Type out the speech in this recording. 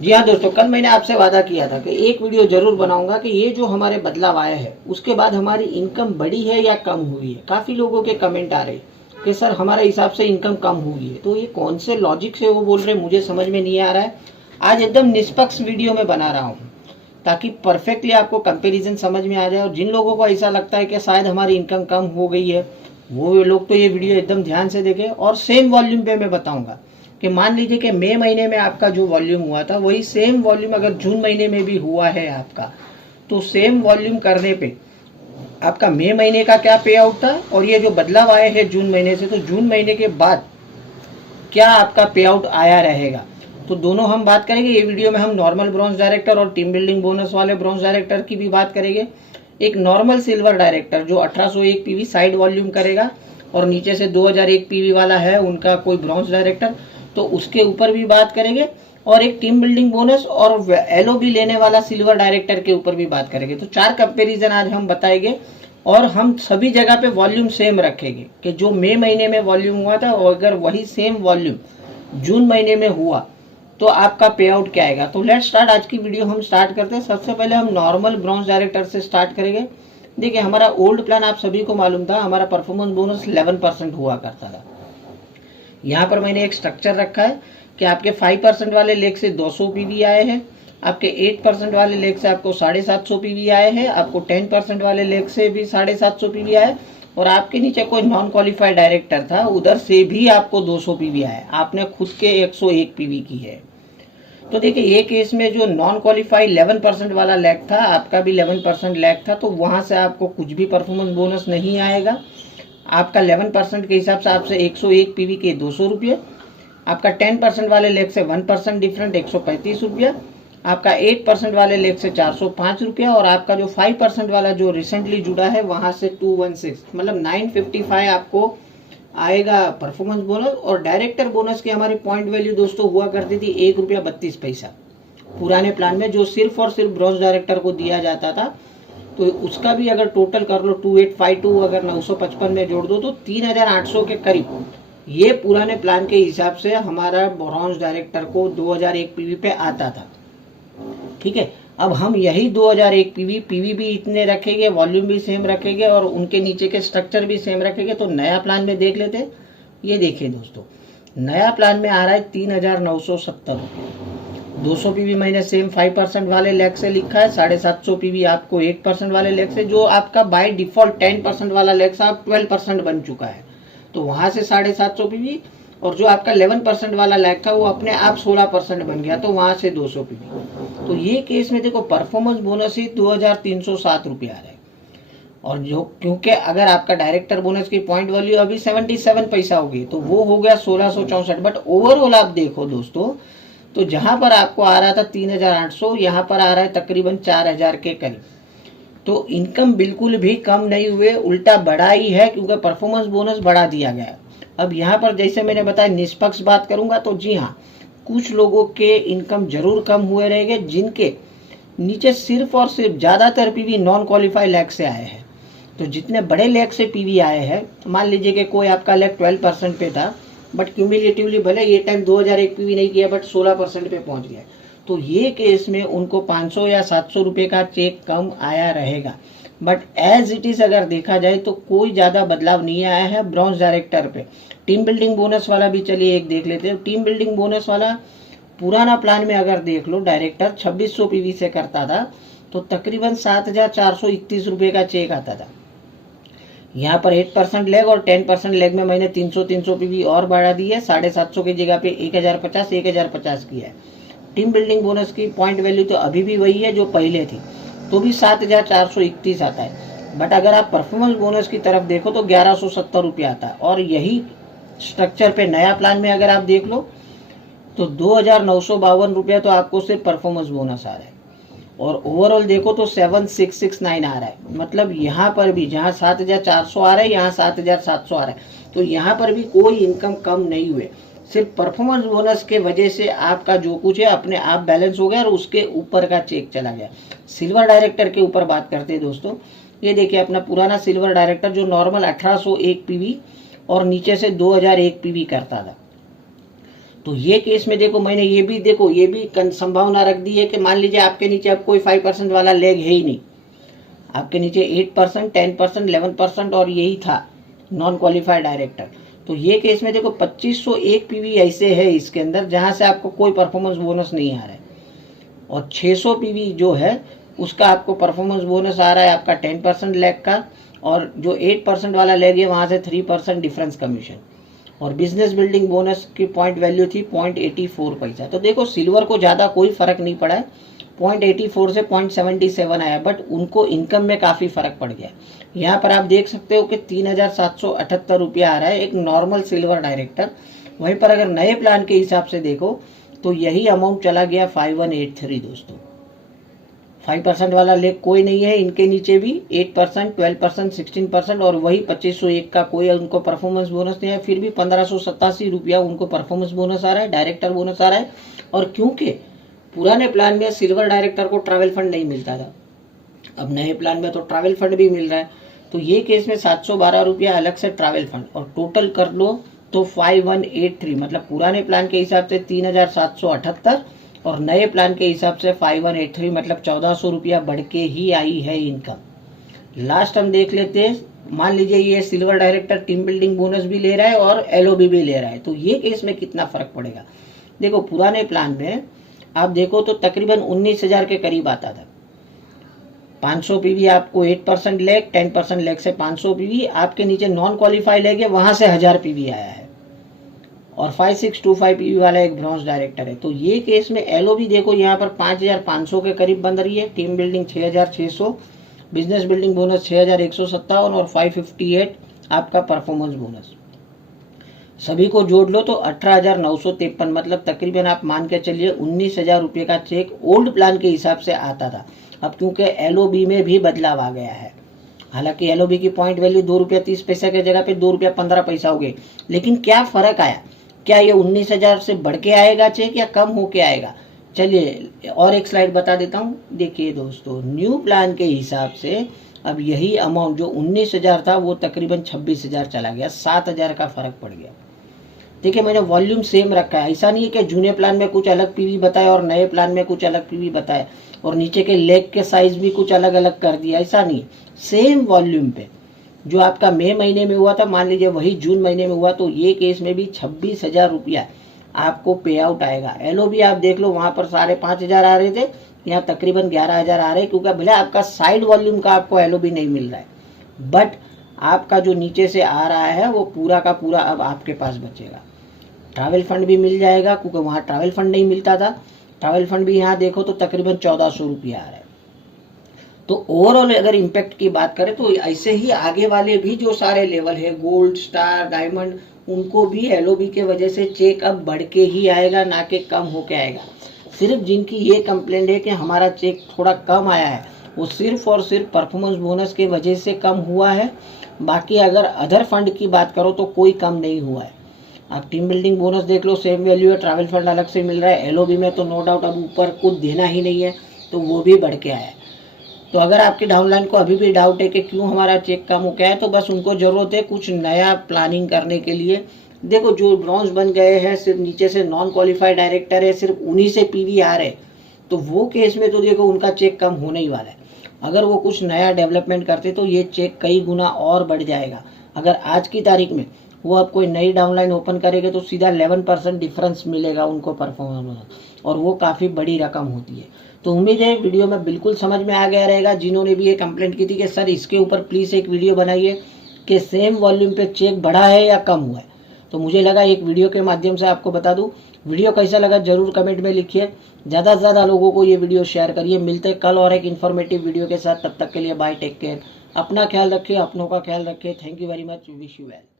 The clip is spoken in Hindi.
जी हाँ दोस्तों, कल मैंने आपसे वादा किया था कि एक वीडियो जरूर बनाऊंगा कि ये जो हमारे बदलाव आया है उसके बाद हमारी इनकम बढ़ी है या कम हुई है। काफ़ी लोगों के कमेंट आ रहे हैं कि सर हमारे हिसाब से इनकम कम हुई है, तो ये कौन से लॉजिक से वो बोल रहे हैं मुझे समझ में नहीं आ रहा है। आज एकदम निष्पक्ष वीडियो में बना रहा हूँ ताकि परफेक्टली आपको कंपेरिजन समझ में आ जाए। और जिन लोगों को ऐसा लगता है कि शायद हमारी इनकम कम हो गई है, वो लोग तो ये वीडियो एकदम ध्यान से देखें। और सेम वॉल्यूम पे मैं बताऊंगा कि मान लीजिए कि मई महीने में आपका जो वॉल्यूम हुआ था वही सेम वॉल्यूम अगर जून महीने में भी हुआ है आपका, तो सेम वॉल्यूम करने पे आपका मई महीने का क्या पे आउट था और ये जो बदलाव आए हैं जून महीने से, तो जून महीने के बाद क्या आपका पे आउट आया रहेगा। तो दोनों हम बात करेंगे। ये वीडियो में हम नॉर्मल ब्रॉन्ज डायरेक्टर और टीम बिल्डिंग बोनस वाले ब्रॉन्ज डायरेक्टर की भी बात करेंगे। एक नॉर्मल सिल्वर डायरेक्टर जो 1801 पीवी साइड वॉल्यूम करेगा और नीचे से 2001 पीवी वाला है उनका कोई ब्रॉन्ज डायरेक्टर, तो उसके ऊपर भी बात करेंगे। और एक टीम बिल्डिंग बोनस और एलओबी लेने वाला सिल्वर डायरेक्टर के ऊपर भी बात करेंगे। तो 4 कंपेरिजन आज हम बताएंगे और हम सभी जगह पे वॉल्यूम सेम रखेंगे कि जो मई महीने में वॉल्यूम हुआ था और अगर वही सेम वॉल्यूम जून महीने में हुआ तो आपका पे आउट क्या आएगा। तो लेट स्टार्ट। आज की वीडियो हम स्टार्ट करते हैं। सबसे पहले हम नॉर्मल ब्रॉन्ज डायरेक्टर से स्टार्ट करेंगे। देखिए हमारा ओल्ड प्लान आप सभी को मालूम था, हमारा परफॉर्मेंस बोनस 11% हुआ करता था। यहाँ पर मैंने एक स्ट्रक्चर रखा है कि आपके 5% वाले लेग से 200 पीवी आए हैं, आपके 8% वाले लेग से आपको 750 पीवी आए हैं, आपको 10% वाले लेग से भी 750 पीवी आए, और आपके नीचे कोई नॉन क्वालिफाइड डायरेक्टर था उधर से भी आपको 200 पीवी आए। आपने खुद के 101 पीवी की है। तो देखिए ये केस में जो नॉन क्वालिफाइड 11% वाला लैग था, आपका भी 11% लैग था, तो वहां से आपको कुछ भी परफॉर्मेंस बोनस नहीं आएगा। आपका 11% के हिसाब से आपसे 101 पीवी के 200 रुपये, आपका 10% वाले लेग से 1% डिफरेंट 135 रुपया, आपका 8% वाले लेग से 405 रुपया, और आपका जो 5% वाला जो रिसेंटली जुड़ा है वहां से 216, मतलब 955 आपको आएगा परफॉर्मेंस बोनस। और डायरेक्टर बोनस की हमारी पॉइंट वैल्यू दोस्तों हुआ करती थी 1 रुपया 32 पैसा पुराने प्लान में, जो सिर्फ और सिर्फ ब्रॉन्ज डायरेक्टर को दिया जाता था। तो उसका भी अगर टोटल कर लो 2852 अगर 955 में जोड़ दो तो 3800 के करीब ये पुराने प्लान के हिसाब से हमारा ब्रॉन्ज डायरेक्टर को 2001 पीवी पे आता था। ठीक है, अब हम यही 2001 पीवी भी इतने रखेंगे, वॉल्यूम भी सेम रखेंगे और उनके नीचे के स्ट्रक्चर भी सेम रखेंगे। तो नया प्लान में देख लेते हैं। ये देखिए दोस्तों, नया प्लान में आ रहा है 3970 रुपये। 200 पीवी मैंने सेम 5% वाले लेग से लिखा है, 750 पीवी आपको 8% वाले लेग से, जो आपका बाय डिफॉल्ट 10% वाला लेग से आप 12% बन चुका है, तो वहां से 750 पीवी, और जो आपका 11% वाला लैग था वो अपने आप 16% बन गया, तो वहां से 200 पीवी। तो ये केस में देखो परफॉर्मेंस बोनस ही 2307 रुपये आ रहे हैं। और जो क्योंकि अगर आपका डायरेक्टर बोनस की पॉइंट वैल्यू अभी 77 पैसा होगी तो वो हो गया 1664। बट ओवरऑल आप देखो दोस्तों, तो जहां पर आपको आ रहा था 3800, यहाँ पर आ रहा है तकरीबन 4000 के करीब। तो इनकम बिल्कुल भी कम नहीं हुए, उल्टा बढ़ा ही है, क्योंकि परफॉर्मेंस बोनस बढ़ा दिया गया। अब यहाँ पर जैसे मैंने बताया निष्पक्ष बात करूंगा, तो जी हाँ कुछ लोगों के इनकम जरूर कम हुए रहेंगे जिनके नीचे सिर्फ और सिर्फ ज्यादातर पीवी नॉन क्वालिफाइड लैग से आए हैं। तो जितने बड़े लैग से पीवी आए हैं, मान लीजिए कि कोई आपका लैग 12% पे था, बट क्यूमुलेटिवली भले ये टाइम 2001 पीवी नहीं किया बट 16% पे पहुंच गया, तो ये केस में उनको 500 या 700 रुपये का चेक कम आया रहेगा। बट एज इट इज अगर देखा जाए तो कोई ज्यादा बदलाव नहीं आया है ब्रॉन्ज डायरेक्टर पे। टीम बिल्डिंग बोनस वाला भी चलिए एक देख लेते हैं। टीम बिल्डिंग बोनस वाला पुराना प्लान में अगर देख लो, डायरेक्टर 2600 पीवी से करता था तो तकरीबन 7431 रुपये का चेक आता था। यहाँ पर 8% लेग और 10% लेग में मैंने 300 पीवी और बढ़ा दी है, 750 की जगह पे 1050 किया है। टीम बिल्डिंग बोनस की पॉइंट वैल्यू तो अभी भी वही है जो पहले थी, तो भी 7431 आता है। बट अगर आप परफॉर्मेंस बोनस की तरफ देखो तो 1170 रुपया आता है। और यही स्ट्रक्चर पे नया प्लान में अगर आप देख लो तो 2952 रुपया तो आपको सिर्फ परफॉर्मेंस बोनस आ रहा है, और ओवरऑल देखो तो 7669 आ रहा है। मतलब यहाँ पर भी जहाँ 7400 आ रहा है यहाँ 7700 आ रहा है, तो यहाँ पर भी कोई इनकम कम नहीं हुए। सिर्फ परफॉर्मेंस बोनस के वजह से आपका जो कुछ है अपने आप बैलेंस हो गया और उसके ऊपर का चेक चला गया। सिल्वर डायरेक्टर के ऊपर बात करते हैं दोस्तों। ये देखिए अपना पुराना सिल्वर डायरेक्टर जो नॉर्मल 1801 पीवी और नीचे से 2001 पीवी करता था, तो ये केस में देखो मैंने ये भी संभावना रख दी है कि मान लीजिए आपके नीचे अब कोई 5% वाला लेग है ही नहीं, आपके नीचे 8%, 10%, 11% और यही था नॉन क्वालिफाइड डायरेक्टर। तो ये केस में देखो 2501 पीवी ऐसे है इसके अंदर जहां से आपको कोई परफॉर्मेंस बोनस नहीं आ रहा है, और 600 पीवी जो है उसका आपको परफॉर्मेंस बोनस आ रहा है आपका 10% लेग का, और जो 8% वाला लेग है वहां से 3% डिफरेंस कमीशन, और बिजनेस बिल्डिंग बोनस की पॉइंट वैल्यू थी 0.84 पैसा। तो देखो सिल्वर को ज़्यादा कोई फर्क नहीं पड़ा है, 0.84 से 0.77 आया, बट उनको इनकम में काफ़ी फर्क पड़ गया। यहाँ पर आप देख सकते हो कि 3778 रुपया आ रहा है एक नॉर्मल सिल्वर डायरेक्टर। वहीं पर अगर नए प्लान के हिसाब से देखो तो यही अमाउंट चला गया 5183 दोस्तों। 5% वाला लेग कोई नहीं है इनके नीचे भी, 8%, 12%, 16% और वही 2501 का कोई उनको परफॉर्मेंस बोनस नहीं है, फिर भी 1587 रुपया उनको परफॉर्मेंस बोनस आ रहा है, डायरेक्टर बोनस आ रहा है। और क्योंकि पुराने प्लान में सिल्वर डायरेक्टर को ट्रैवल फंड नहीं मिलता था, अब नए प्लान में तो ट्रैवल फंड भी मिल रहा है, तो ये केस में 712 रुपया अलग से ट्रैवल फंड, और टोटल कर लो तो 5183, मतलब पुराने प्लान के हिसाब से 3778 और नए प्लान के हिसाब से 5183, मतलब 1400 रुपया बढ़ के ही आई है इनकम। लास्ट हम देख लेते हैं, मान लीजिए ये silver director team building bonus भी ले रहा है और एलओबी भी ले रहा है, तो ये केस में कितना फर्क पड़ेगा। देखो पुराने प्लान में आप देखो तो तकरीबन 19,000 के करीब आता था। 500 पीवी आपको 8% लेग, 10% लेग से 500 पीवी, आपके नीचे नॉन क्वालिफाई लेग है वहां से 1000 पीवी आया है, और 5625 पीवी वाला एक ब्रॉन्ज डायरेक्टर है। तो ये केस में एलओबी देखो यहाँ पर 5500 के करीब बन रही है, team building 6600, business building bonus 6157 और 558 आपका परफॉर्मेंस बोनस, सभी को जोड़ लो तो 18,953, मतलब तकरीबन आप मान के चलिए 19,000 रुपये का चेक ओल्ड प्लान के हिसाब से आता था। अब क्योंकि एलओबी में भी बदलाव आ गया है, हालांकि एलओबी की पॉइंट वैल्यू 2 रुपया 30 पैसा के जगह पे 2 रुपया 15 पैसा हो गई, लेकिन क्या फर्क आया, क्या ये 19,000 से बढ़ के आएगा चेक या कम होके आएगा। चलिए और एक स्लाइड बता देता हूँ। देखिए दोस्तों, न्यू प्लान के हिसाब से अब यही अमाउंट जो 19,000 था वो तकरीबन 26,000 चला गया, 7,000 का फर्क पड़ गया। देखिए मैंने वॉल्यूम सेम रखा है, ऐसा नहीं है कि जूने प्लान में कुछ अलग पीवी बताया और नए प्लान में कुछ अलग पीवी बताया, और नीचे के लेग के साइज भी कुछ अलग अलग कर दिया, ऐसा नहीं। सेम वॉल्यूम पे जो आपका मई महीने में हुआ था मान लीजिए वही जून महीने में हुआ, तो ये केस में भी 26,000 रुपया आपको पे आउट आएगा। एलओबी आप देख लो वहां पर 5,500 आ रहे थे, यहाँ तकरीबन 11,000 आ रहे हैं, क्योंकि भले आपका साइड वॉल्यूम का आपको एलओबी नहीं मिल रहा है, बट आपका जो नीचे से आ रहा है वो पूरा का पूरा अब आपके पास बचेगा। ट्रैवल फंड भी मिल जाएगा, क्योंकि वहाँ ट्रैवल फंड नहीं मिलता था, ट्रैवल फंड भी यहाँ देखो तो तकरीबन 1400 रुपया आ रहा है। तो ओवरऑल अगर इम्पैक्ट की बात करें तो ऐसे ही आगे वाले भी जो सारे लेवल है, गोल्ड, स्टार, डायमंड, उनको भी एलओबी के वजह से चेक अब बढ़ के ही आएगा, ना कि कम होके आएगा। सिर्फ जिनकी ये कंप्लेंट है कि हमारा चेक थोड़ा कम आया है, वो सिर्फ और सिर्फ परफॉर्मेंस बोनस के वजह से कम हुआ है। बाकी अगर अदर फंड की बात करो तो कोई कम नहीं हुआ है। आप टीम बिल्डिंग बोनस देख लो, सेम वैल्यू है, ट्रैवल फंड अलग से मिल रहा है, एलओबी में तो नो डाउट अब ऊपर कुछ देना ही नहीं है, तो वो भी बढ़ के आया है। तो अगर आपके डाउनलाइन को अभी भी डाउट है कि क्यों हमारा चेक कम हो गया है, तो बस उनको ज़रूरत है कुछ नया प्लानिंग करने के लिए। देखो जो ब्रॉन्ज बन गए हैं, सिर्फ नीचे से नॉन क्वालिफाइड डायरेक्टर है, सिर्फ उन्हीं से पीवी आ रहे, तो वो केस में तो देखो उनका चेक कम होने ही वाला है। अगर वो कुछ नया डेवलपमेंट करते तो ये चेक कई गुना और बढ़ जाएगा। अगर आज की तारीख में वो अब कोई नई डाउनलाइन ओपन करेंगे तो सीधा 11% डिफरेंस मिलेगा उनको परफॉर्मेंस, और वो काफ़ी बड़ी रकम होती है। तो उम्मीद है वीडियो में बिल्कुल समझ में आ गया रहेगा। जिन्होंने भी ये कंप्लेंट की थी कि सर इसके ऊपर प्लीज़ एक वीडियो बनाइए कि सेम वॉल्यूम पे चेक बढ़ा है या कम हुआ है, तो मुझे लगा एक वीडियो के माध्यम से आपको बता दूं। वीडियो कैसा लगा जरूर कमेंट में लिखिए, ज़्यादा से ज़्यादा लोगों को ये वीडियो शेयर करिए। मिलते कल और एक इन्फॉर्मेटिव वीडियो के साथ, तब तक के लिए बाय, टेक केयर, अपना ख्याल रखिए, अपनों का ख्याल रखिए। Thank you very much, wish you well.